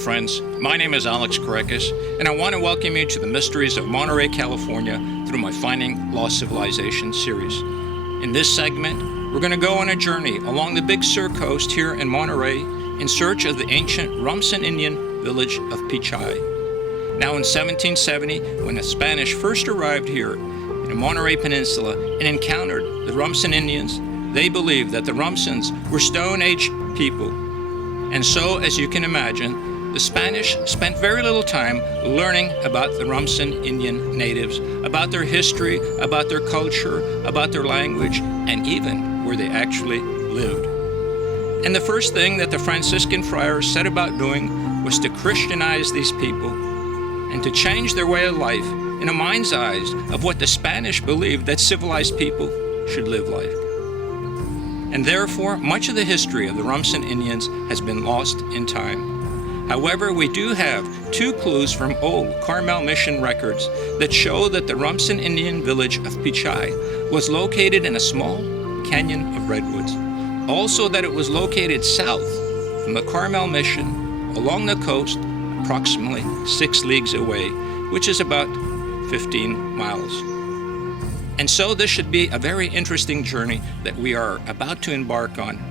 friends. My name is Alex Karekis, and I want to welcome you to the Mysteries of Monterey, California through my Finding Lost Civilization series. In this segment, we're going to go on a journey along the Big Sur coast here in Monterey in search of the ancient Rumsen Indian village of Pitchi. Now in 1770, when the Spanish first arrived here in the Monterey Peninsula and encountered the Rumsen Indians, they believed that the Rumsens were Stone Age people. And so, as you can imagine, the Spanish spent very little time learning about the Rumsen Indian natives, about their history, about their culture, about their language, and even where they actually lived. And the first thing that the Franciscan friars set about doing was to Christianize these people and to change their way of life in a mind's eyes of what the Spanish believed that civilized people should live like. And therefore, much of the history of the Rumsen Indians has been lost in time. However, we do have two clues from old Carmel Mission records that show that the Rumsen Indian village of Pitchi was located in a small canyon of redwoods. Also that it was located south from the Carmel Mission along the coast, approximately 6 leagues away, which is about 15 miles. And so this should be a very interesting journey that we are about to embark on.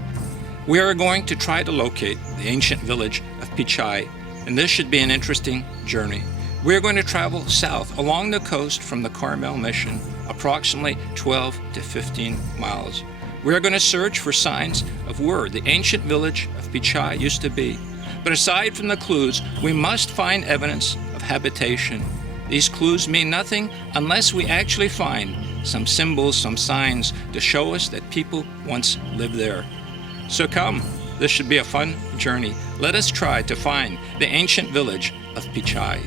We are going to try to locate the ancient village of Pitchi, and this should be an interesting journey. We are going to travel south along the coast from the Carmel Mission, approximately 12 to 15 miles. We are going to search for signs of where the ancient village of Pitchi used to be. But aside from the clues, we must find evidence of habitation. These clues mean nothing unless we actually find some symbols, some signs to show us that people once lived there. So come, this should be a fun journey. Let us try to find the ancient village of Pitchi.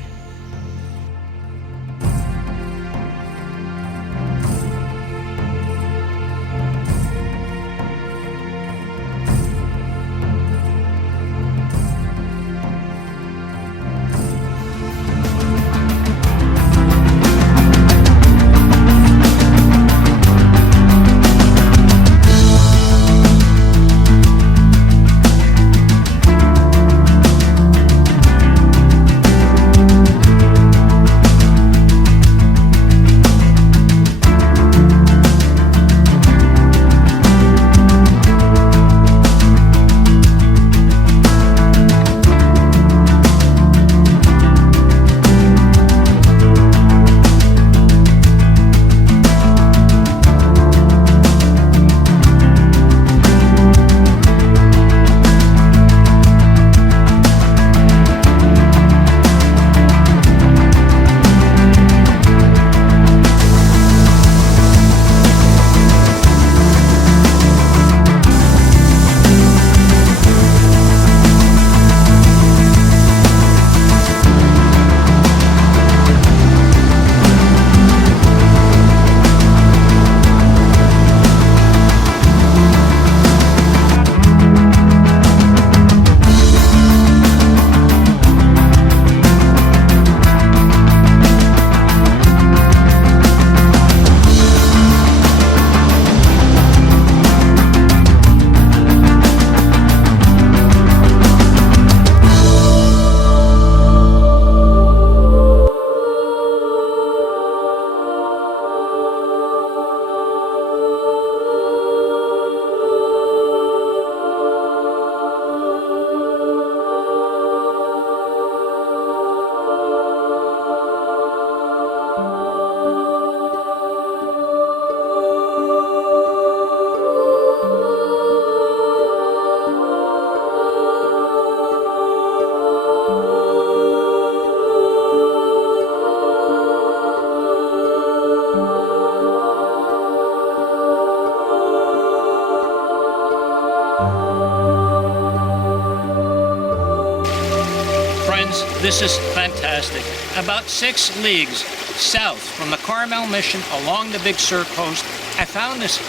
This is fantastic. About 6 leagues south from the Carmel Mission along the Big Sur coast, I found this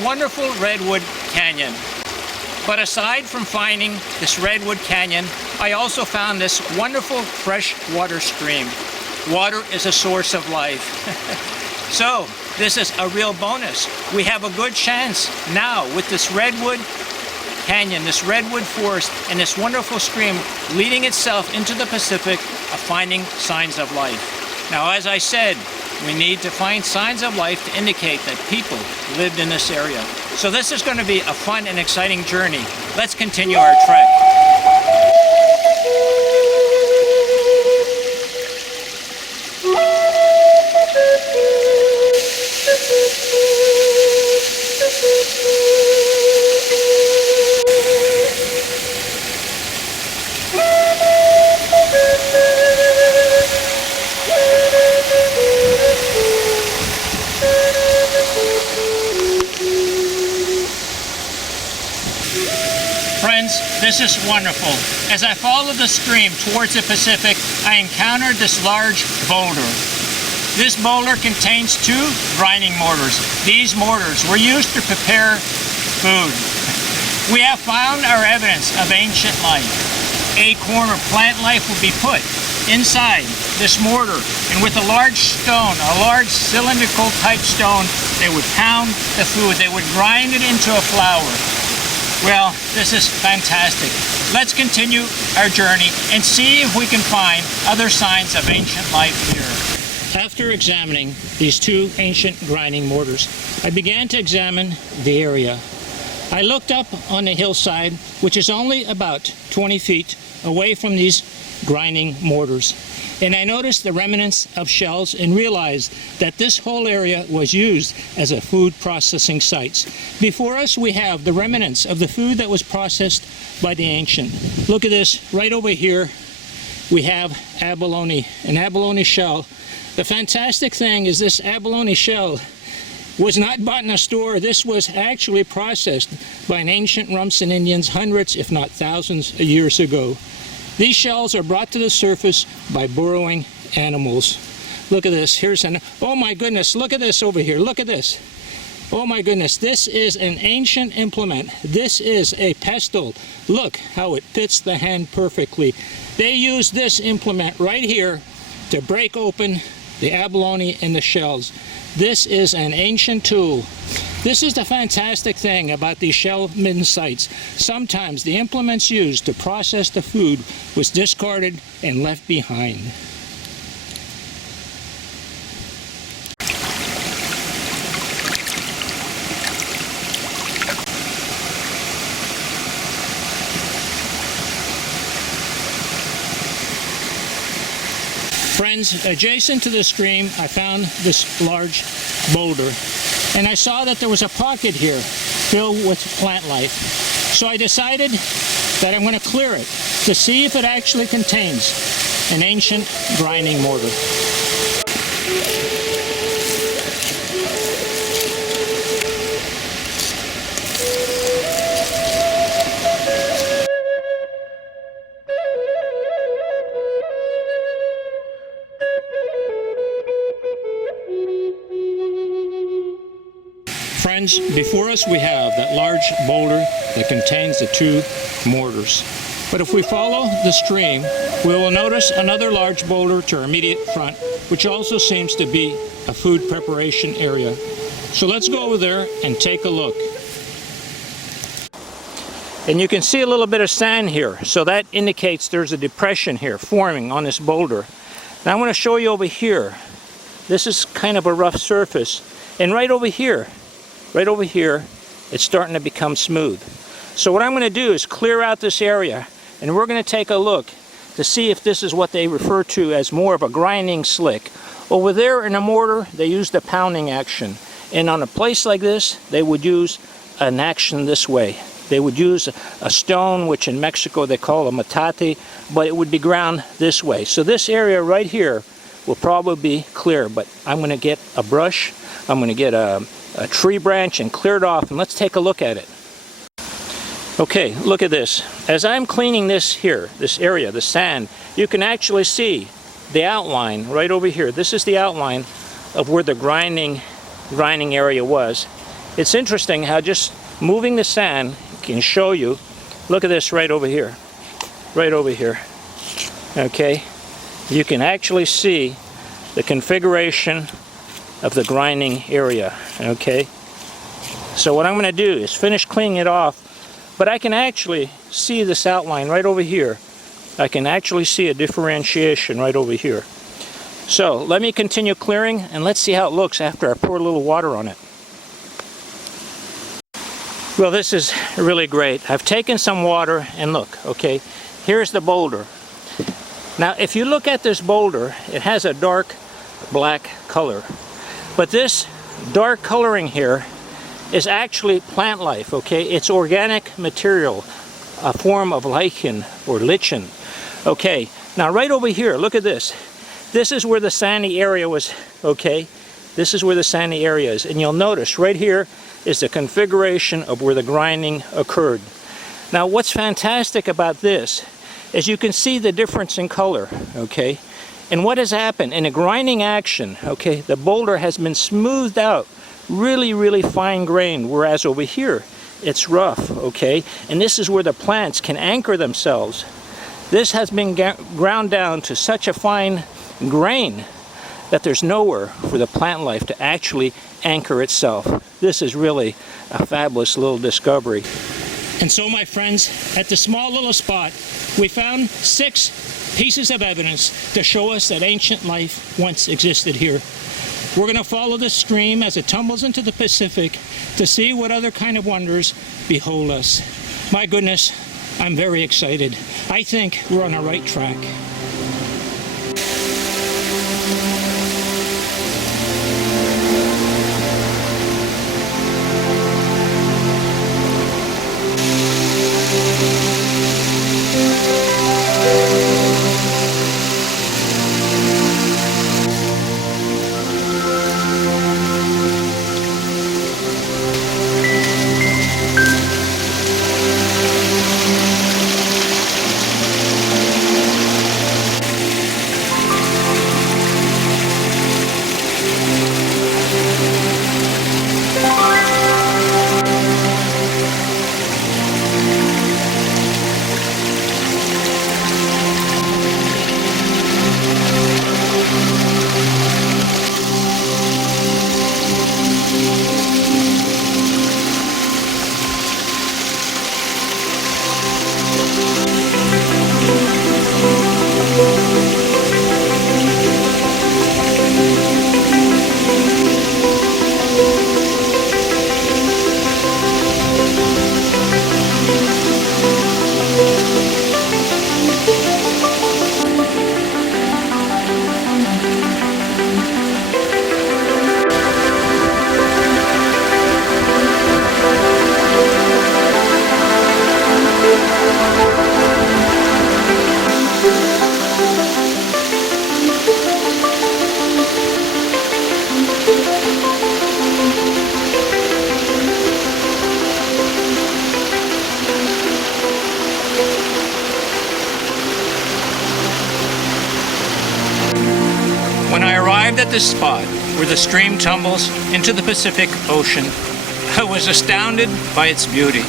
wonderful redwood canyon. But aside from finding this redwood canyon, I also found this wonderful fresh water stream. Water is a source of life. So this is a real bonus. We have a good chance now with this redwood canyon, this redwood forest, and this wonderful stream leading itself into the Pacific of finding signs of life. Now, as I said, we need to find signs of life to indicate that people lived in this area. So this is going to be a fun and exciting journey. Let's continue our trek. Friends, this is wonderful. As I followed the stream towards the Pacific, I encountered this large boulder. This boulder contains 2 grinding mortars. These mortars were used to prepare food. We have found our evidence of ancient life. Acorn or plant life would be put inside this mortar, and with a large stone, a large cylindrical type stone, they would pound the food. They would grind it into a flour. Well, this is fantastic. Let's continue our journey and see if we can find other signs of ancient life here. After examining these 2 ancient grinding mortars, I began to examine the area. I looked up on the hillside, which is only about 20 feet away from these grinding mortars, and I noticed the remnants of shells and realized that this whole area was used as a food processing site. Before us we have the remnants of the food that was processed by the ancient. Look at this, right over here we have abalone, an abalone shell. The fantastic thing is this abalone shell was not bought in a store. This was actually processed by an ancient Rumsen Indians hundreds, if not thousands of years ago. These shells are brought to the surface by burrowing animals. Look at this. Here's an, oh my goodness, look at this over here. Look at this. Oh my goodness, this is an ancient implement. This is a pestle. Look how it fits the hand perfectly. They use this implement right here to break open the abalone and the shells. This is an ancient tool. This is the fantastic thing about these shell-midden sites. Sometimes the implements used to process the food was discarded and left behind. Friends, adjacent to the stream, I found this large boulder, and I saw that there was a pocket here filled with plant life. So I decided that I'm going to clear it to see if it actually contains an ancient grinding mortar. Friends, before us we have that large boulder that contains the 2 mortars. But if we follow the stream, we will notice another large boulder to our immediate front, which also seems to be a food preparation area. So let's go over there and take a look. And you can see a little bit of sand here, so that indicates there's a depression here forming on this boulder. Now I want to show you over here. This is kind of a rough surface, and right over here, it's starting to become smooth. So what I'm going to do is clear out this area, and we're going to take a look to see if this is what they refer to as more of a grinding slick. Over there in a mortar, they use the pounding action. And on a place like this, they would use an action this way. They would use a stone, which in Mexico they call a metate, but it would be ground this way. So this area right here will probably be clear, but I'm going to get a brush, I'm going to get a tree branch and clear it off, and let's take a look at it. Okay, look at this. As I'm cleaning this here, this area, the sand, you can actually see the outline right over here. This is the outline of where the grinding area was. It's interesting how just moving the sand can show you. Look at this right over here. Right over here. Okay, you can actually see the configuration of the grinding area. Okay, so what I'm going to do is finish cleaning it off but I can actually see this outline right over here. I can actually see a differentiation right over here. So let me continue clearing and let's see how it looks after I pour a little water on it. Well, this is really great. I've taken some water and look, okay, here's the boulder. Now if you look at this boulder, it has a dark black color. But this dark coloring here is actually plant life, okay? It's organic material, a form of lichen or lichen. Okay, now right over here, look at this. This is where the sandy area was, okay? This is where the sandy area is. And you'll notice right here is the configuration of where the grinding occurred. Now what's fantastic about this is you can see the difference in color, okay? And what has happened in a grinding action, okay, the boulder has been smoothed out, really fine grained, whereas over here it's rough, okay? And this is where the plants can anchor themselves. This has been ground down to such a fine grain that there's nowhere for the plant life to actually anchor itself. This is really a fabulous little discovery. And so, my friends, at the small little spot, we found 6 pieces of evidence to show us that ancient life once existed here. We're going to follow the stream as it tumbles into the Pacific to see what other kind of wonders behold us. My goodness, I'm very excited. I think we're on the right track. When I arrived at this spot where the stream tumbles into the Pacific Ocean, I was astounded by its beauty.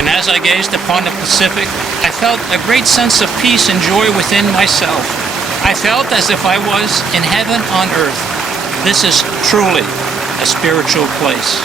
And as I gazed upon the Pacific, I felt a great sense of peace and joy within myself. I felt as if I was in heaven on earth. This is truly a spiritual place.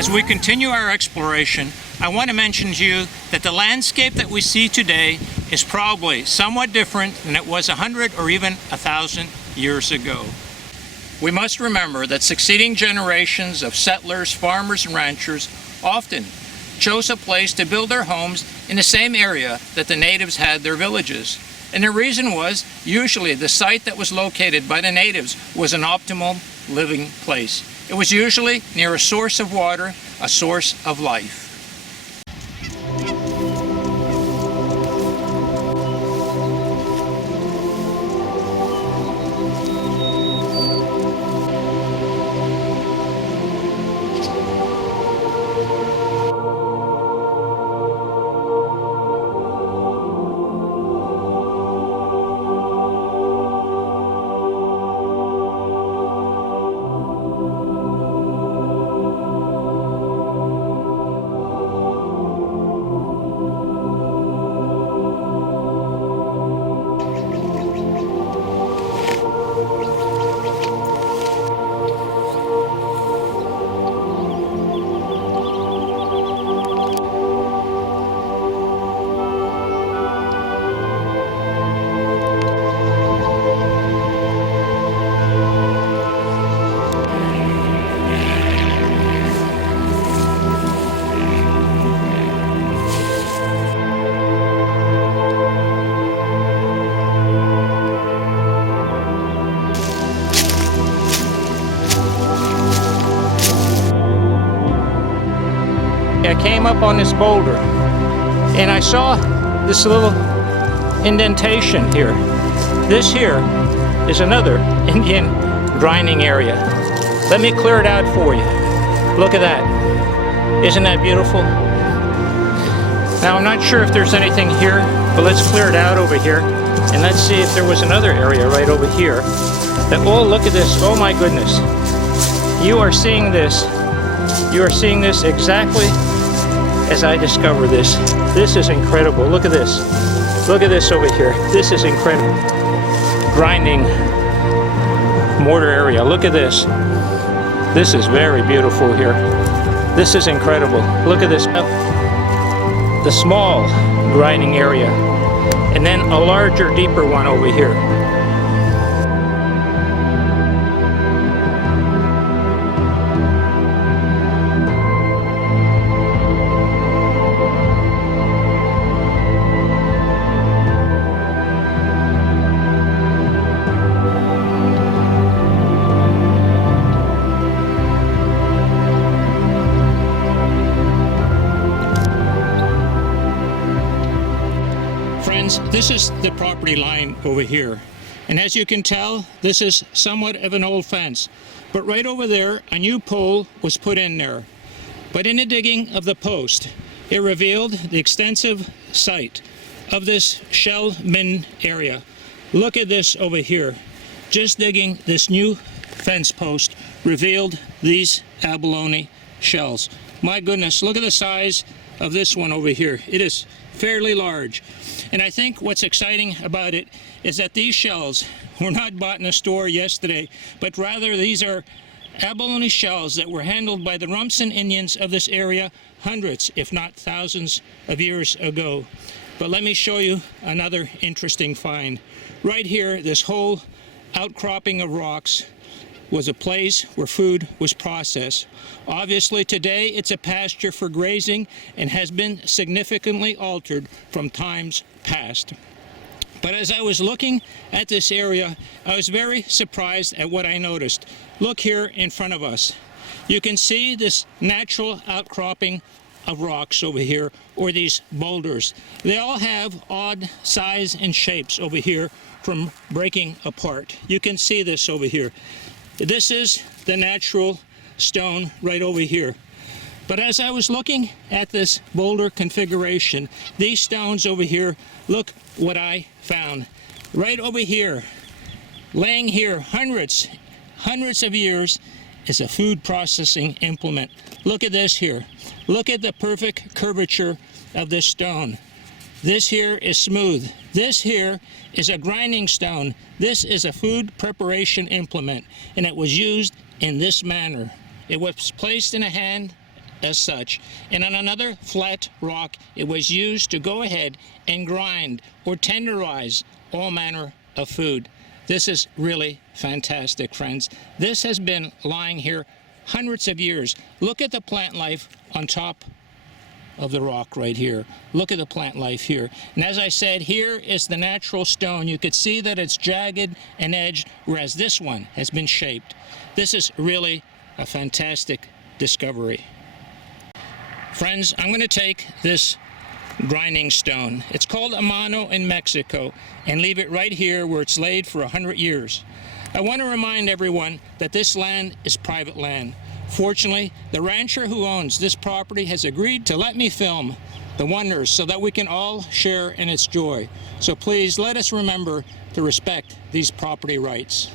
As we continue our exploration, I want to mention to you that the landscape that we see today is probably somewhat different than it was 100 or even 1,000 years ago. We must remember that succeeding generations of settlers, farmers, and ranchers often chose a place to build their homes in the same area that the natives had their villages. And the reason was, usually the site that was located by the natives was an optimal living place. It was usually near a source of water, a source of life. I came up on this boulder and I saw this little indentation here. This here is another Indian grinding area. Let me clear it out for you. Look at that. Isn't that beautiful? Now I'm not sure if there's anything here, but let's clear it out over here and let's see if there was another area right over here. That, oh, look at this. Oh my goodness. You are seeing this. You are seeing this exactly as I discover this. This is incredible. Look at this. Look at this over here. This is incredible. Grinding mortar area. Look at this. This is very beautiful here. This is incredible. Look at this. The small grinding area. And then a larger, deeper one over here. This is the property line over here, and as you can tell, this is somewhat of an old fence, but right over there a new pole was put in there. But in the digging of the post, it revealed the extensive site of this shell min area. Look at this over here. Just digging this new fence post revealed these abalone shells. My goodness, look at the size of this one over here. It is fairly large. And I think what's exciting about it is that these shells were not bought in a store yesterday, but rather these are abalone shells that were handled by the Rumsen Indians of this area hundreds, if not thousands of years ago. But let me show you another interesting find. Right here, this whole outcropping of rocks was a place where food was processed. Obviously today it's a pasture for grazing and has been significantly altered from times past. But as I was looking at this area, I was very surprised at what I noticed. Look here in front of us. You can see this natural outcropping of rocks over here, or these boulders. They all have odd size and shapes over here from breaking apart. You can see this over here. This is the natural stone right over here. But as I was looking at this boulder configuration, these stones over here, look what I found. Right over here, laying here hundreds of years, is a food processing implement. Look at this here. Look at the perfect curvature of this stone. This here is smooth. This here is a grinding stone. This is a food preparation implement, and it was used in this manner. It was placed in a hand as such, and on another flat rock it was used to go ahead and grind or tenderize all manner of food. This is really fantastic, friends. This has been lying here hundreds of years. Look at the plant life on top of the rock right here. Look at the plant life here. And as I said, here is the natural stone. You could see that it's jagged and edged, whereas this one has been shaped. This is really a fantastic discovery. Friends, I'm going to take this grinding stone. It's called a mano in Mexico, and leave it right here where it's laid for 100 years. I want to remind everyone that this land is private land. Fortunately, the rancher who owns this property has agreed to let me film the wonders so that we can all share in its joy. So please let us remember to respect these property rights.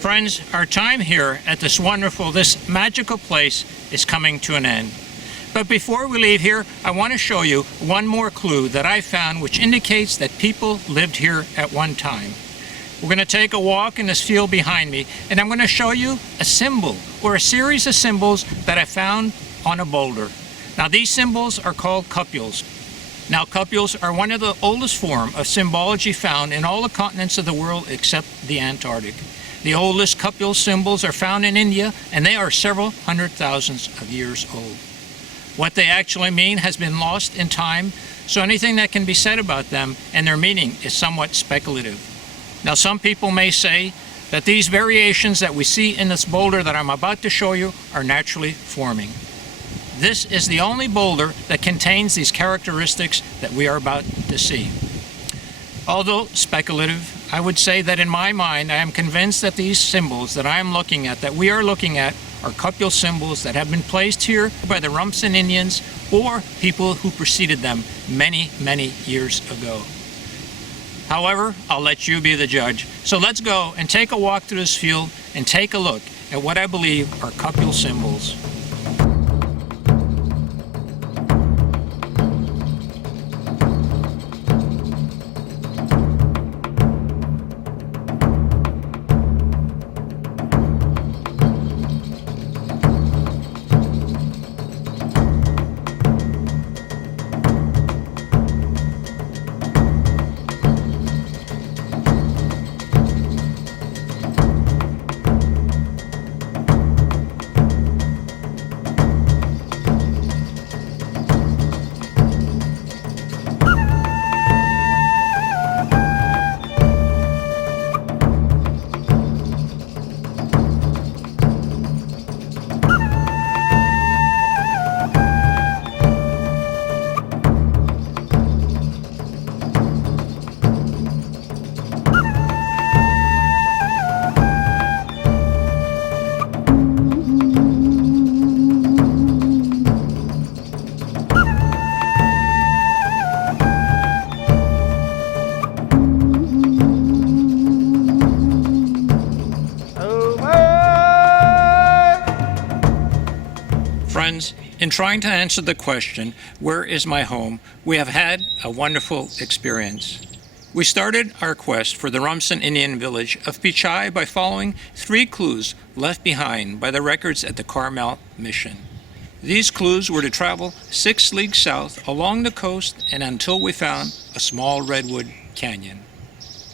Friends, our time here at this wonderful, this magical place is coming to an end. But before we leave here, I want to show you one more clue that I found which indicates that people lived here at one time. We're going to take a walk in this field behind me, and I'm going to show you a symbol or a series of symbols that I found on a boulder. Now these symbols are called cupules. Now cupules are one of the oldest form of symbology found in all the continents of the world except the Antarctic. The oldest cupule symbols are found in India, and they are several hundred thousands of years old. What they actually mean has been lost in time, so anything that can be said about them and their meaning is somewhat speculative. Now some people may say that these variations that we see in this boulder that I'm about to show you are naturally forming. This is the only boulder that contains these characteristics that we are about to see. Although speculative, I would say that in my mind, I am convinced that these symbols that I am looking at, that we are looking at, are cupule symbols that have been placed here by the Rumsen Indians or people who preceded them many, many years ago. However, I'll let you be the judge. So let's go and take a walk through this field and take a look at what I believe are cupule symbols. Friends, in trying to answer the question, where is my home, we have had a wonderful experience. We started our quest for the Rumsen Indian village of Pitchi by following 3 clues left behind by the records at the Carmel mission. These clues were to travel 6 leagues south along the coast and until we found a small redwood canyon.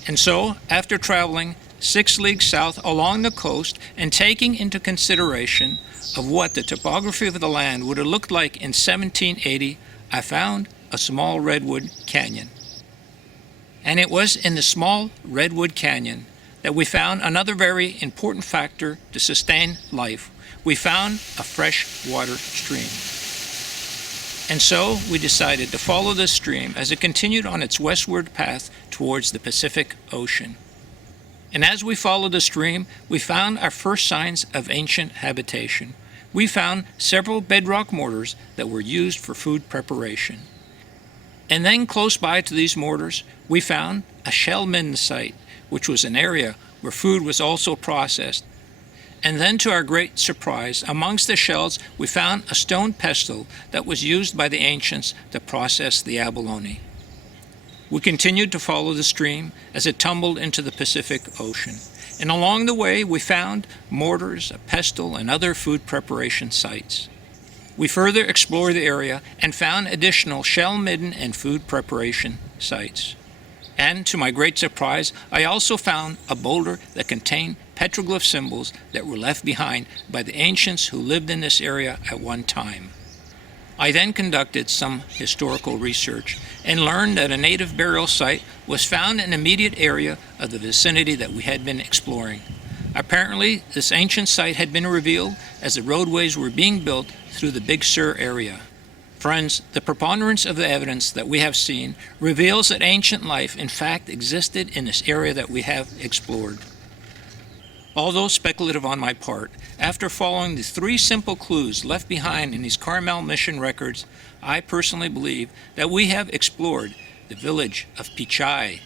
And so, after traveling 6 leagues south along the coast, and taking into consideration of what the topography of the land would have looked like in 1780, I found a small redwood canyon. And it was in the small redwood canyon that we found another very important factor to sustain life. We found a fresh water stream. And so we decided to follow this stream as it continued on its westward path towards the Pacific Ocean. And as we followed the stream, we found our first signs of ancient habitation. We found several bedrock mortars that were used for food preparation. And then close by to these mortars, we found a shell midden site, which was an area where food was also processed. And then, to our great surprise, amongst the shells, we found a stone pestle that was used by the ancients to process the abalone. We continued to follow the stream as it tumbled into the Pacific Ocean. And along the way, we found mortars, a pestle, and other food preparation sites. We further explored the area and found additional shell midden and food preparation sites. And to my great surprise, I also found a boulder that contained petroglyph symbols that were left behind by the ancients who lived in this area at one time. I then conducted some historical research and learned that a native burial site was found in the immediate area of the vicinity that we had been exploring. Apparently, this ancient site had been revealed as the roadways were being built through the Big Sur area. Friends, the preponderance of the evidence that we have seen reveals that ancient life in fact existed in this area that we have explored. Although speculative on my part, after following the 3 simple clues left behind in these Carmel mission records, I personally believe that we have explored the village of Pitchi.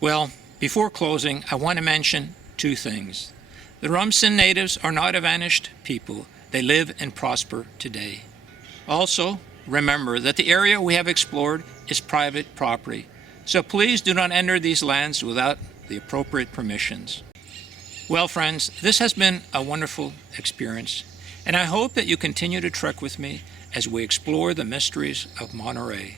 Well, before closing, I want to mention 2 things. The Rumsen natives are not a vanished people. They live and prosper today. Also, remember that the area we have explored is private property, so please do not enter these lands without the appropriate permissions. Well, friends, this has been a wonderful experience, and I hope that you continue to trek with me as we explore the mysteries of Monterey.